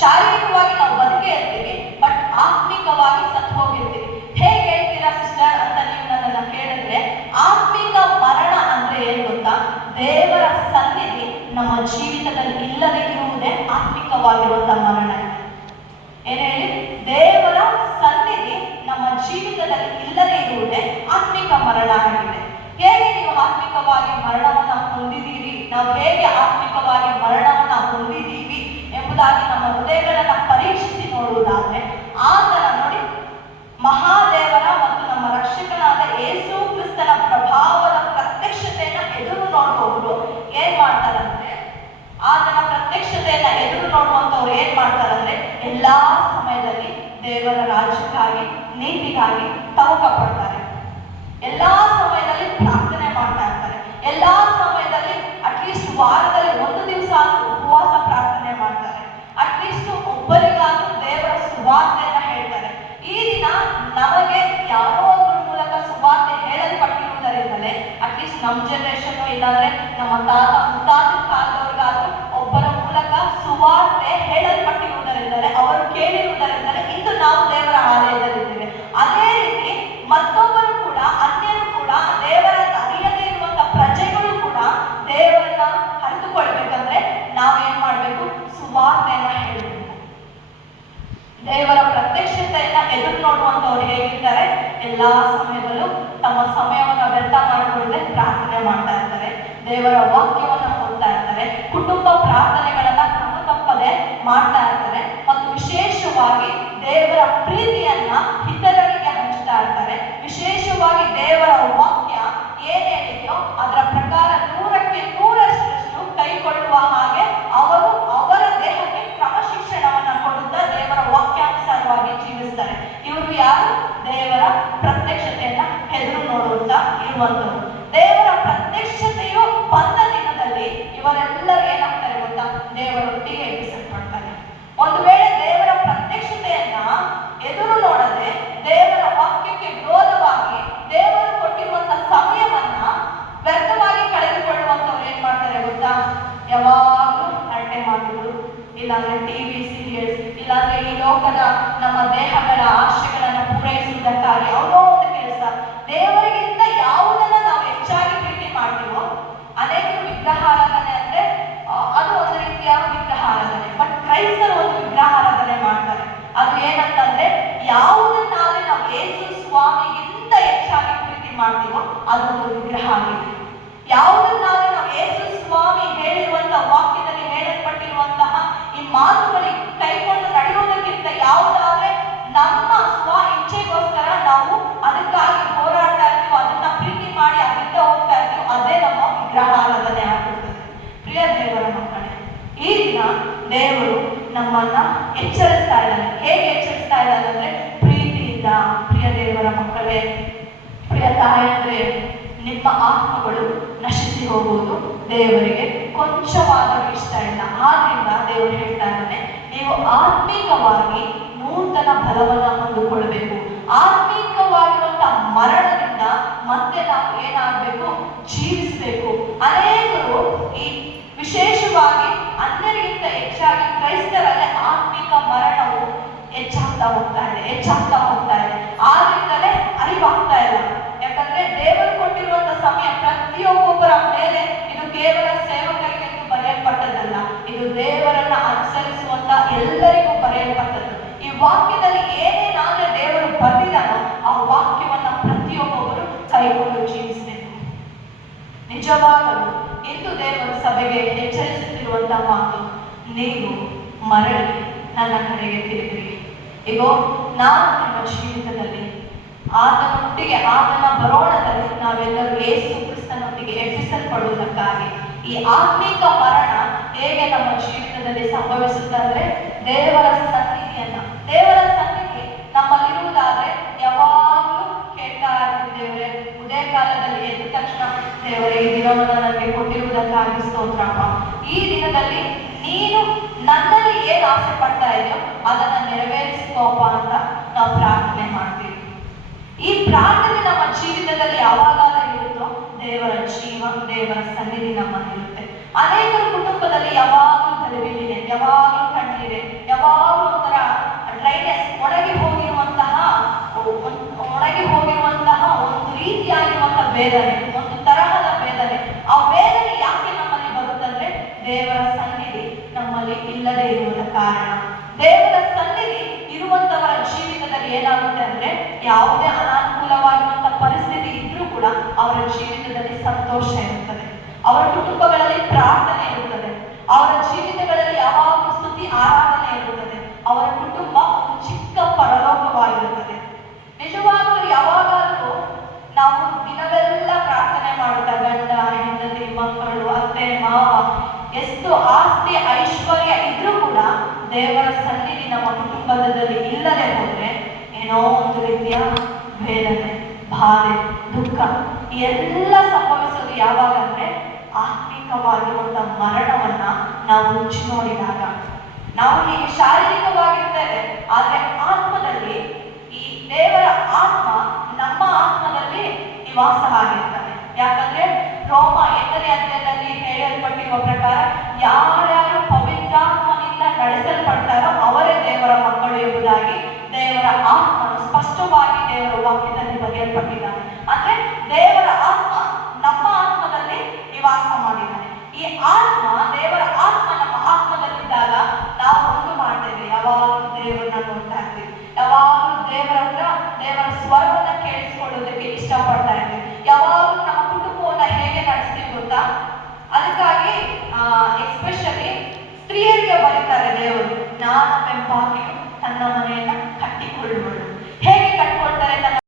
ಶಾರೀರಿಕವಾಗಿ ನಾವು ಬದುಕೇ ಇರ್ತೀವಿ, ಬಟ್ ಆತ್ಮಿಕವಾಗಿ ಸತ್ತು ಹೋಗಿರ್ತೀವಿ. ಹೇಗೆ ಹೇಳ್ತೀರಾ ಸಿಸ್ಟರ್ ಅಂತ ನೀವು ನನ್ನನ್ನು ಕೇಳಿದ್ರೆ, ಆತ್ಮಿಕ ಮರಣ ಅಂದ್ರೆ ಏನ್ ಗೊತ್ತಾ? ದೇವರ ಸನ್ನಿಧಿ ನಮ್ಮ ಜೀವಿತದಲ್ಲಿ ಇಲ್ಲದೆ ಇರುವುದೇ ಆತ್ಮಿಕವಾಗಿರುವಂತಹ ಮರಣ. ಏನ್ ಹೇಳಿ? ದೇವರ ಸನ್ನಿಧಿ ನಮ್ಮ ಜೀವಿತದಲ್ಲಿ ಇಲ್ಲದೆ ಇರುವುದೇ ಆತ್ಮಿಕ ಮರಣ ಆಗಿದೆ. ಹೇಗೆ ನೀವು ಆತ್ಮಿಕವಾಗಿ ಮರಣವನ್ನ ಹೊಂದಿದ್ದೀರಿ, ನಾವು ಹೇಗೆ ಆತ್ಮಿಕವಾಗಿ ಮರಣವನ್ನ ಹೊಂದಿದ್ದೀವಿ ಎಂಬುದಾಗಿ ನಮ್ಮ ಹೃದಯಗಳನ್ನ ಪರೀಕ್ಷಿಸಿ ನೋಡುವುದಾದ್ರೆ, ಆತನ ನೋಡಿ, ಮಹಾದೇವರ ಮತ್ತು ನಮ್ಮ ರಕ್ಷಕನಾದ ಯೇಸು ಕ್ರಿಸ್ತನ ಪ್ರಭಾವದ ಪ್ರತ್ಯಕ್ಷತೆಯನ್ನ ಎದುರು ನೋಡುವವರು ಏನ್ ಮಾಡ್ತಾರಂದ್ರೆ, ಆತನ ಪ್ರತ್ಯಕ್ಷತೆಯನ್ನ ಎದುರು ನೋಡುವಂತವ್ರು ಏನ್ ಮಾಡ್ತಾರಂದ್ರೆ, ಎಲ್ಲಾ ಸಮಯದಲ್ಲಿ ದೇವರ ರಾಜ್ಯಕ್ಕಾಗಿ, ನೀತಿಗಾಗಿ ತವಕ ಪಡ್ತಾರೆ. ಎಲ್ಲಾ ಸಮಯದಲ್ಲಿ ಪ್ರಾರ್ಥನೆ ಮಾಡ್ತಾ ಇರ್ತಾರೆ. ಎಲ್ಲಾ ಸಮಯದಲ್ಲಿ ಅಟ್ಲೀಸ್ಟ್ ವಾರದಲ್ಲಿ ಒಂದು ದಿವಸ ಉಪವಾಸ ಪ್ರಾರ್ಥನೆ ಮಾಡ್ತಾರೆ. ಅಟ್ಲೀಸ್ಟ್ ಒಬ್ಬರಿಗಾದ್ರೂ ದೇವರ ಸುವಾರ್ತೆಯನ್ನ ಹೇಳ್ತಾರೆ. ಈ ದಿನ ನಮಗೆ ಯಾರೋ ಒಬ್ಬರ ಮೂಲಕ ಸುವಾರ್ತೆ ಹೇಳಲ್ಪಟ್ಟಿರುವುದರಿಂದಲೇ ಅಟ್ಲೀಸ್ಟ್ ನಮ್ಮ ಜನರೇಷನ್ ಇಲ್ಲಾಂದ್ರೆ ನಮ್ಮ ತಾತ ಮುತ್ತಾದ ಕಾಲದವ್ರಿಗಾದ್ರೂ ಒಬ್ಬರ ಮೂಲಕ ಸುವಾರ್ತೆ ಹೇಳಲ್ಪಟ್ಟಿರುವುದರಿಂದಲೇ, ಅವರು ಕೇಳಿರುವುದರಿಂದಲೇ ಇಂದು ನಾವು ದೇವರ ಆಲಯದಲ್ಲಿದ್ದೇವೆ. ಅದೇ ರೀತಿ ಮತ್ತೊಬ್ಬರು ಕೂಡ, ಅನ್ಯರು ಕೂಡ, ದೇವರ ಅರಿಯದೇ ಇರುವಂತಹ ಪ್ರಜೆಗಳು ಕೂಡ ದೇವರನ್ನ ಅರಿತುಕೊಳ್ಬೇಕಂದ್ರೆ ನಾವೇನ್ ಮಾಡ್ಬೇಕು? ಸುವಾರ್ತೆಯನ್ನ ಹೇಳಬೇಕು. ದೇವರ ಪ್ರತ್ಯಕ್ಷತೆಯನ್ನ ಎದುರು ನೋಡುವಂತವ್ರು ಹೇಗಿರ್ತಾರೆ? ಎಲ್ಲಾ ಸಮಯದಲ್ಲೂ ತಮ್ಮ ಸಮಯವನ್ನ ವ್ಯರ್ಥ ಮಾಡಿಕೊಳ್ಳದೆ ಪ್ರಾರ್ಥನೆ ಮಾಡ್ತಾ ಇರ್ತಾರೆ, ದೇವರ ವಾಕ್ಯವನ್ನ ಓದ್ತಾ ಇರ್ತಾರೆ, ಕುಟುಂಬ ಪ್ರಾರ್ಥನೆಗಳನ್ನ ಕ್ರಮ ತಪ್ಪದೆ ಮಾಡ್ತಾ ಇರ್ತಾರೆ, ಮತ್ತು ವಿಶೇಷವಾಗಿ ದೇವರ ಪ್ರೀತಿಯನ್ನ ಇತರರಿಗೆ ಹಂಚ್ತಾ ಇರ್ತಾರೆ. ವಿಶೇಷವಾಗಿ ದೇವರ ವಾಕ್ಯ ಏನ್ ಹೇಳಿದೆಯೋ ಅದರ ಪ್ರಕಾರ 100ಕ್ಕೆ 100ರಷ್ಟು ಕೈಗೊಳ್ಳುವ ಹಾಗೆ ಅವರು ಅವರ ದೇಹಕ್ಕೆ ಕ್ರಮಶಿಕ್ಷಣವನ್ನ ಕೊಡುತ್ತಾ ದೇವರ ವಾಕ್ಯಾನುಸಾರವಾಗಿ ಜೀವಿಸ್ತಾರೆ. ಇವರು ಯಾರು? ದೇವರ ಪ್ರತ್ಯಕ್ಷತೆಯನ್ನ ಎದುರು ನೋಡುತ್ತಾ ಇರುವಂತವರು. ದೇವರ ಪ್ರತ್ಯಕ್ಷತೆಯು ಬಂದ ದಿನದಲ್ಲಿ ಇವರೆಲ್ಲರೂ ಏನಾಗ್ತಾರೆ ಗೊತ್ತಾ? ದೇವರೊಟ್ಟಿಗೆ ಎಬ್ಬಿಸಲ್ಪಡ್ತಾರೆ. ಒಂದು ವೇಳೆ ದೇವರ ಪ್ರತ್ಯಕ್ಷತೆಯನ್ನ ಎದುರು ನೋಡದೆ ದೇವರ ವಾಕ್ಯಕ್ಕೆ ವಿರೋಧವಾಗಿ ದೇವರು ಕೊಟ್ಟಿರುವಂತಹ ಸಮಯವನ್ನ ವ್ಯರ್ಥವಾಗಿ ಕಳೆದುಕೊಳ್ಳುವಂತವ್ರು ಏನ್ ಮಾಡ್ತಾರೆ ಗೊತ್ತಾ? ಯಾವಾಗಲೂ ಹರಟೆ ಮಾಡುವುದು, ಇಲ್ಲಾಂದ್ರೆ ಟಿವಿ ಸೀರಿಯಲ್ಸ್, ಇಲ್ಲಾಂದ್ರೆ ಈ ಲೋಕದ ನಮ್ಮ ದೇಹಗಳ ಆಶೆಗಳನ್ನ ಪೂರೈಸುವುದಕ್ಕಾಗಿ ಯಾವುದೋ ಒಂದು ಕೆಲಸ. ದೇವರಿಗಿಂತ ಯಾವುದನ್ನ ನಾವು ಹೆಚ್ಚಾಗಿ ಪ್ರೀತಿ ಮಾಡ್ತೀವೋ, ಅನೇಕರು ವಿಗ್ರಹಾರಾಧನೆ ಅಂದ್ರೆ ಅದು ಒಂದು ರೀತಿಯ ವಿಗ್ರಹಾರಾಧನೆ, ಬಟ್ ಕ್ರೈಸ್ತರು ಒಂದು ವಿಗ್ರಹಾರಾಧನೆ ಮಾಡ್ತಾರೆ. ಅದು ಏನಂತಂದ್ರೆ, ಯಾವುದನ್ನಾದ್ರೆ ನಾವು ಯೇಸು ಸ್ವಾಮಿಗಿಂತ ಹೆಚ್ಚಾಗಿ ಪ್ರೀತಿ ಮಾಡ್ತೀವೋ ಅದು ಒಂದು ವಿಗ್ರಹ ಆಗಿದೆ. ಯಾವುದನ್ನಾದ್ರೆ ನಾವು ಯೇಸು ಸ್ವಾಮಿ ಹೇಳಿರುವಂತಹ ವಾಕ್ಯದಲ್ಲಿ ಹೇಳಲ್ಪಟ್ಟಿರುವಂತಹ ಈ ಮಾತುಗಳಿಗೆ ಕೈಕೊಂಡು ನಡೆಯುವುದಕ್ಕಿಂತ ಯಾವುದಾದ್ರೆ ನಮ್ಮ ಸ್ವ ಇಚ್ಛೆಗೋಸ್ಕರ ನಾವು ಅದಕ್ಕಾಗಿ ಹೋರಾಡ್ತಾ ಇರ್ತೀವೋ, ಅದನ್ನ ಪ್ರೀತಿ ಮಾಡಿ ಅದರಿಂದ ಹೋಗ್ತಾ ಇರ್ತೀವೋ, ಅದೇ ನಮ್ಮ ವಿಗ್ರಹಾರಾಧನೆ ಆಗಿರ್ತದೆ. ಪ್ರಿಯ ದೇವರ ಮಕ್ಕಳೇ, ಈ ದಿನ ದೇವರು ನಮ್ಮನ್ನ ಎಚ್ಚರಿಸ್ತಾ ಇದ್ದಾನೆ. ಹೇಗೆ ಎಚ್ಚರಿಸ್ತಾ ಇದ್ದಾನೆ ಅಂದ್ರೆ, ಪ್ರೀತಿಯಿಂದ. ಪ್ರಿಯ ದೇವರ ಮಕ್ಕಳೇ, ಪ್ರಿಯ ತಾಯಂದ್ರೆ, ನಿಮ್ಮ ಆತ್ಮಗಳು ನಶಿಸಿ ಹೋಗುವುದು ದೇವರಿಗೆ ಕೊಂಚವಾದರೂ ಇಷ್ಟ ಇಲ್ಲ. ಆದ್ರಿಂದ ದೇವರು ಹೇಳ್ತಾ ಇದ್ದಾನೆ, ನೀವು ಆತ್ಮೀಕವಾಗಿ ನೂತನ ಬಲವನ್ನ ಹೊಂದಿಕೊಳ್ಳಬೇಕು. ಆತ್ಮೀಕವಾಗಿರುವಂತಹ ಮರಣದಿಂದ ಮತ್ತೆ ನಾವು ಏನಾಗಬೇಕು? ಜೀವಿಸಬೇಕು. ಅನೇಕರು ಈ ವಿಶೇಷವಾಗಿ ಅನ್ಯರಿಗಿಂತ ಹೆಚ್ಚಾಗಿ ಕ್ರೈಸ್ತರಲ್ಲೇ ಆತ್ಮಿಕ ಮರಣವು ಹೆಚ್ಚಾಗ್ತಾ ಹೋಗ್ತಾ ಇದೆ. ಆದ್ರಿಂದಲೇ ಅರಿವಾಗ್ತಾ ಇಲ್ಲ. ಯಾಕಂದ್ರೆ ದೇವರು ಕೊಟ್ಟಿರುವಂತಹ ಸಮಯ ಪ್ರತಿಯೊಬ್ಬೊಬ್ಬರ ಮೇಲೆ ಇದು ಕೇವಲ ಸೇವಕರಿಗೆ ಬರೆಯಲ್ಪಟ್ಟದ್ದಲ್ಲ, ಇದು ದೇವರನ್ನ ಅನುಸರಿಸುವಂತ ಎಲ್ಲರಿಗೂ ಬರೆಯಲ್ಪಟ್ಟದ್ದು. ಈ ವಾಕ್ಯದಲ್ಲಿ ಏನೇನಾದ್ರೆ ದೇವರು ಬರೆದಿದ್ದಾನೋ ಆ ವಾಕ್ಯವನ್ನ ಪ್ರತಿಯೊಬ್ಬೊಬ್ಬರು ಕೈಗೊಂಡು ಜೀವಿಸಬೇಕು. ನಿಜವಾಗಲೂ ಇಂದು ದೇವರ ಸಭೆಗೆ ಎಚ್ಚರಿಸುತ್ತಿರುವಂತಹ ಮಾತು, ನೀವು ಮರಳಿ ನನ್ನ ಕಡೆಗೆ ತಿರುಗಿರಿ. ಇಗೋ, ನಾನು ನಿಮ್ಮ ಜೀವಿತದಲ್ಲಿ ಆತನೊಟ್ಟಿಗೆ, ಆತನ ಬರೋಣದಲ್ಲಿ ನಾವೆಲ್ಲರೂ ಯೇಸು ಕ್ರಿಸ್ತನೊಟ್ಟಿಗೆ ಎಬ್ಬಿಸಲ್ಪಡುವುದಕ್ಕಾಗಿ. ಈ ಆತ್ಮಿಕ ಮರಣ ಹೇಗೆ ನಮ್ಮ ಜೀವಿತದಲ್ಲಿ ಸಂಭವಿಸುತ್ತಂದ್ರೆ, ದೇವರ ಸನ್ನಿಧಿ ನಮ್ಮಲ್ಲಿರುವುದಾದ್ರೆ ಯಾವಾಗಲೂ ಕೇಳ್ತಾ ಇರ್ತಿದ್ದೇವೆ. ಉದಯ ಕಾಲದಲ್ಲಿ ಎದ್ದ ತಕ್ಷಣ, ದೇವರೇ ಈ ದಿನವನ್ನು ನನಗೆ ಕೊಟ್ಟಿರುವುದಕ್ಕಾಗಿ ಸ್ತೋತ್ರಪ್ಪ. ಈ ದಿನದಲ್ಲಿ ನೀನು ನನ್ನಲ್ಲಿ ಏನು ಆಸೆ ಪಡ್ತಾ ಇದೆಯೋ ಅದನ್ನ ನೆರವೇರಿಸಿಕೋಪ್ಪ ಅಂತ ನಾವು ಪ್ರಾರ್ಥನೆ ಮಾಡ್ತೀವಿ. ಈ ಪ್ರಾರ್ಥನೆ ನಮ್ಮ ಜೀವಿತದಲ್ಲಿ ಯಾವಾಗಾದ್ರೂ ಇರುತ್ತೋ ದೇವರ ಜೀವ, ದೇವರ ಸನ್ನಿಧಿ ನಮ್ಮಲ್ಲಿರುತ್ತೆ. ಅನೇಕರ ಕುಟುಂಬದಲ್ಲಿ ಯಾವಾಗಲೂ ಗಲಿಬಿಲಿದೆ, ಯಾವಾಗಲೂ ಕಣ್ಣೀರೆ, ಯಾವಾಗಲೂ ಒಂಥರ ಡ್ರೈನೆಸ್, ಒಣಗಿ ಹೋಗಿರುವಂತಹ ಒಂದು ರೀತಿಯಾಗಿರುವಂತಹ ಬೇದನೆ, ಒಂದು ತರಹದ ಬೇದನೆ. ಆ ಬೇದನೆ ಯಾಕೆ ನಮ್ಮಲ್ಲಿ ಬರುತ್ತಂದ್ರೆ ದೇವರ ಸನ್ನಿಧಿ ನಮ್ಮಲ್ಲಿ ಇಲ್ಲದೆ ಇರುವುದ ಕಾರಣ. ದೇವರ ಸನ್ನಿಧಿ ಇರುವಂತವರ ಜೀವಿತದಲ್ಲಿ ಏನಾಗುತ್ತೆ ಅಂದ್ರೆ ಯಾವುದೇ ಅನಾನುಕೂಲವಾಗಿರುವಂತಹ ಪರಿಸ್ಥಿತಿ ಇದ್ರೂ ಕೂಡ ಅವರ ಜೀವಿತದಲ್ಲಿ ಸಂತೋಷ ಇರುತ್ತದೆ, ಅವರ ಕುಟುಂಬಗಳಲ್ಲಿ ಪ್ರಾರ್ಥನೆ ಇರುತ್ತದೆ, ಅವರ ಜೀವಿತಗಳಲ್ಲಿ ಯಾವಾಗಲೂ ಸ್ತುತಿ ಆರಾಧನೆ ಇರುತ್ತದೆ, ಅವರ ಕುಟುಂಬ ಒಂದು ಚಿಕ್ಕ ಪರಲೋಕವಾಗಿರುತ್ತದೆ. ನಿಜವಾಗಲೂ ಯಾವಾಗಾದ್ರೂ ನಾವು ದಿನವೆಲ್ಲ ಪ್ರಾರ್ಥನೆ ಮಾಡುತ್ತಾ ಗಂಡ ಹೆಂಡತಿ ಮಕ್ಕಳು ಅತ್ತೆ ಮಾವ ಎಷ್ಟು ಆಸ್ತಿ ಐಶ್ವರ್ಯ ಇದ್ರೂ ಕೂಡ ದೇವರ ಸನ್ನಿಧಿ ನಮ್ಮ ಕುಟುಂಬದಲ್ಲಿ ಇಲ್ಲದೆ ಹೋದ್ರೆ ಏನೋ ಒಂದು ರೀತಿಯ ವೇದನೆ, ಬಾಧೆ, ದುಃಖ ಎಲ್ಲ ಸಂಭವಿಸೋದು ಯಾವಾಗ ಅಂದ್ರೆ ಆತ್ಮಿಕವಾಗಿರುವಂತಹ ಮರಣವನ್ನ ನಾವು ರುಚಿ ನೋಡಿದಾಗ. ನಾವು ಹೀಗೆ ಶಾರೀರಿಕವಾಗಿರ್ತೇವೆ, ಆದ್ರೆ ಆತ್ಮದಲ್ಲಿ ಈ ದೇವರ ಆತ್ಮ ನಮ್ಮ ಆತ್ಮದಲ್ಲಿ ನಿವಾಸ ಆಗಿರ್ತಾನೆ. ಯಾಕಂದ್ರೆ ರೋಮ 8ನೇ ಅಧ್ಯಾಯದಲ್ಲಿ ಹೇಳಲ್ಪಟ್ಟಿರುವ ಪ್ರಕಾರ ಯಾರ್ಯಾರು ಪವಿತ್ರಾತ್ಮನಿಂದ ನಡೆಸಲ್ಪಡ್ತಾರೋ ಅವರೇ ದೇವರ ಮಕ್ಕಳು ಎಂಬುದಾಗಿ ದೇವರ ಆತ್ಮನು ಸ್ಪಷ್ಟವಾಗಿ ದೇವರ ವಾಕ್ಯದಲ್ಲಿ ಬರೆಯಲ್ಪಟ್ಟಿದ್ದಾನೆ. ಅಂದ್ರೆ ದೇವರ ಆತ್ಮ ನಮ್ಮ ಆತ್ಮದಲ್ಲಿ ನಿವಾಸ ಮಾಡಿದ್ದಾನೆ. ಈ ಆತ್ಮ, ದೇವರ ಆತ್ಮ ನಮ್ಮ ಆತ್ಮದಲ್ಲಿದ್ದಾಗ ನಾವು ಒಂದು ಮಾಡ್ತೇವೆ, ಯಾವಾಗಲೂ ದೇವರನ್ನ ನೋಡ್ತಾ ಇರ್ತೀವಿ, ಯಾವಾಗಲೂ ದೇವರ ಸ್ವರವನ್ನ ಕೇಳಿಸಿಕೊಳ್ಳೋದಕ್ಕೆ ಇಷ್ಟಪಡ್ತಾ ಇರ್ತೀವಿ, ಯಾವಾಗಲೂ ನಮ್ಮ ಕುಟುಂಬವನ್ನ ಹೇಗೆ ನಡೆಸ್ತೀವಿ ಗೊತ್ತಾ? ಅದಕ್ಕಾಗಿ ಎಸ್ಪೆಷಲಿ ಸ್ತ್ರೀಯರಿಗೆ ಬರೀತಾರೆ ದೇವರು, ಜ್ಞಾನವೆಂಬಾಕೆಯು ತನ್ನ ಮನೆಯನ್ನ ಕಟ್ಟಿಕೊಳ್ಳುವಳು. ಹೇಗೆ ಕಟ್ಟಿಕೊಳ್ತಾರೆ?